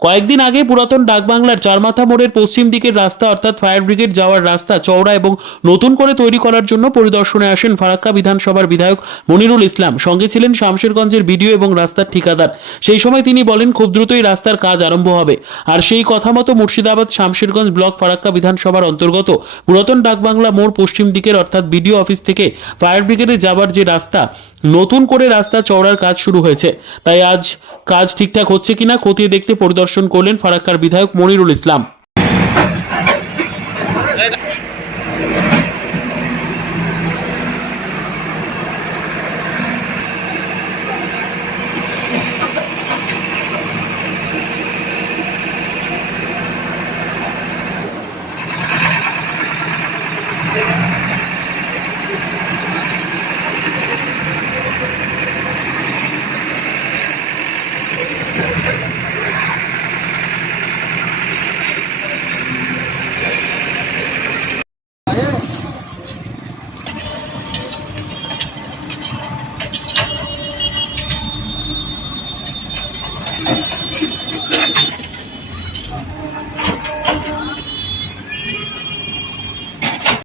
কয়েকদিন আগে পুরাতন ডাকবাংলার চারমাথা মোড়ের পশ্চিম দিকের রাস্তা অর্থাৎ ফায়ার ব্রিগেড যাওয়ার রাস্তা চওড়া এবং নতুন করে তৈরি করার জন্য পরিদর্শনে আসেন ফারাক্কা বিধানসভার বিধায়ক মনিরুল ইসলাম। সঙ্গে ছিলেন শামশেরগঞ্জের বিডিও এবং রাস্তার ঠিকাদার। সেই সময় তিনি বলেন খুব দ্রুতই রাস্তার কাজ আরম্ভ হবে। আর সেই কথা মতো মুর্শিদাবাদ শামশেরগঞ্জ ব্লক ফারাক্কা বিধানসভার অন্তর্গত পুরাতন ডাকবাংলা মোড় পশ্চিম দিকের অর্থাৎ বিডিও অফিস থেকে ফায়ার ব্রিগেডে যাবার যে রাস্তা, নতুন করে রাস্তা চওড়ার কাজ শুরু হয়েছে। তাই আজ কাজ ঠিকঠাক হচ্ছে কিনা খতিয়ে দেখতে পরিদর্শন করলেন ফারাক্কার বিধায়ক মনিরুল ইসলাম।